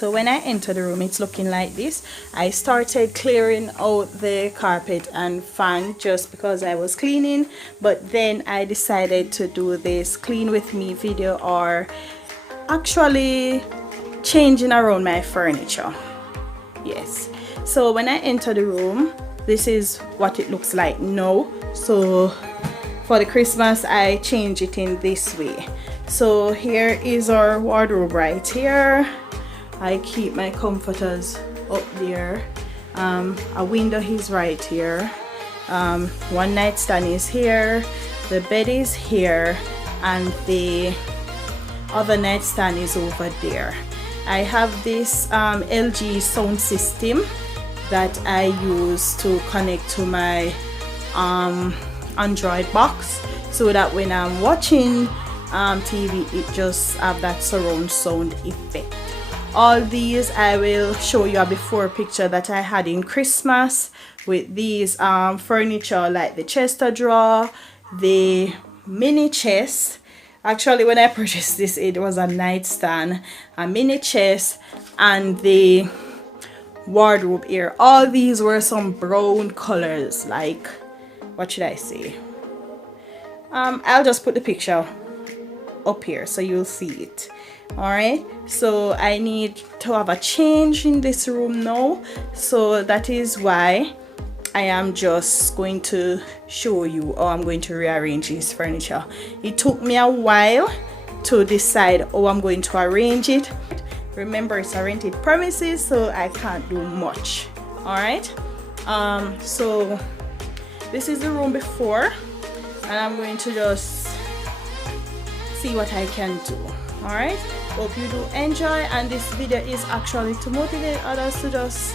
So when I enter the room, it's looking like this. I started clearing out the carpet and fan just because I was cleaning, but then I decided to do this clean with me video, or actually changing around my furniture. Yes, so when I enter the room, this is what it looks like now. So for the Christmas, I change it in this way. So here is our wardrobe right here. I keep my comforters up there. A window is right here. One nightstand is here. The bed is here, and the other nightstand is over there. I have this LG sound system that I use to connect to my Android box, so that when I'm watching TV, it just have that surround sound effect. All these I will show you a before picture that I had in Christmas with these furniture, like the Chester drawer, the mini chest. Actually, when I purchased this, it was a nightstand, a mini chest, and the wardrobe here. All these were some brown colors, like, what should I say? I'll just put the picture up here so you'll see it. Alright, so I need to have a change in this room now, so that is why I am just going to show you how I'm going to rearrange this furniture. It took me a while to decide how I'm going to arrange it. Remember, it's a rented premises, so I can't do much. Alright, so this is the room before, and I'm going to just see what I can do. Alright, hope you do enjoy, and this video is actually to motivate others to just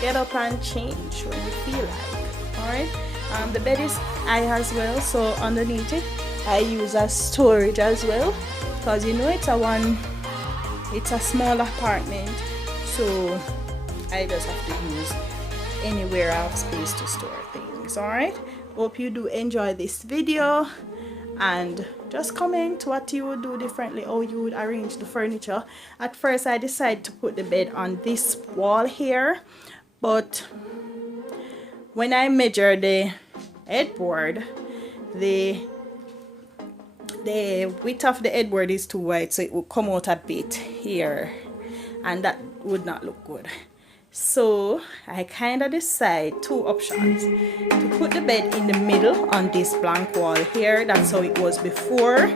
get up and change when you feel like. Alright, the bed is high as well, so underneath it I use as storage as well, because you know it's a small apartment, so I just have to use anywhere I have space to store things. Alright, hope you do enjoy this video, and just comment what you would do differently, how you would arrange the furniture. At first I decided to put the bed on this wall here, but when I measure the headboard, the width of the headboard is too wide, so it will come out a bit here, and that would not look good. So I kind of decide two options: to put the bed in the middle on this blank wall here. That's how it was before,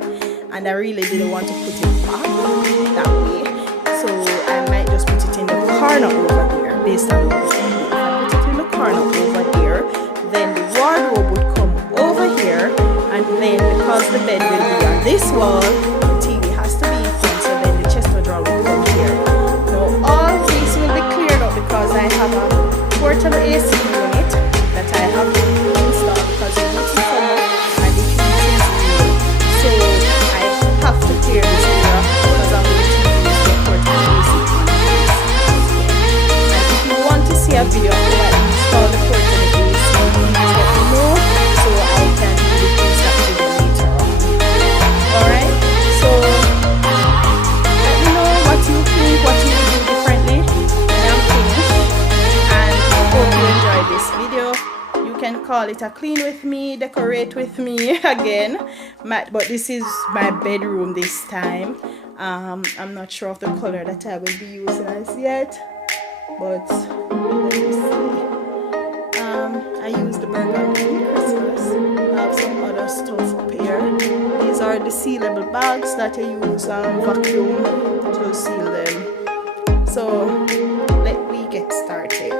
and I really didn't want to put it back that way, so I might just put it in the corner over there. Based on what if I put it in the corner over here, then the wardrobe would come over here, and then because the bed will be on this wall, the TV has to be in front, so then the chest of drawer will come here. Now all these will be cleared up because I have a portable AC unit that I have to install, because it needs to come up and the heat is real. So I have to clear this area because I'm going to use the portable AC on this. And if you want to see a video of how I install the portable AC, please let me know so I can reduce that video later on. Alright, so let me know what you think, what you would do differently when I'm finished, and I hope you enjoyed this video. You can call it a clean with me, decorate with me again, but this is my bedroom this time. I'm not sure of the color that I will be using as yet, but let me see. I used the burgundy in Christmas. I have some other stuff up here. These are the sealable bags that I use vacuum to seal them. So let me get started.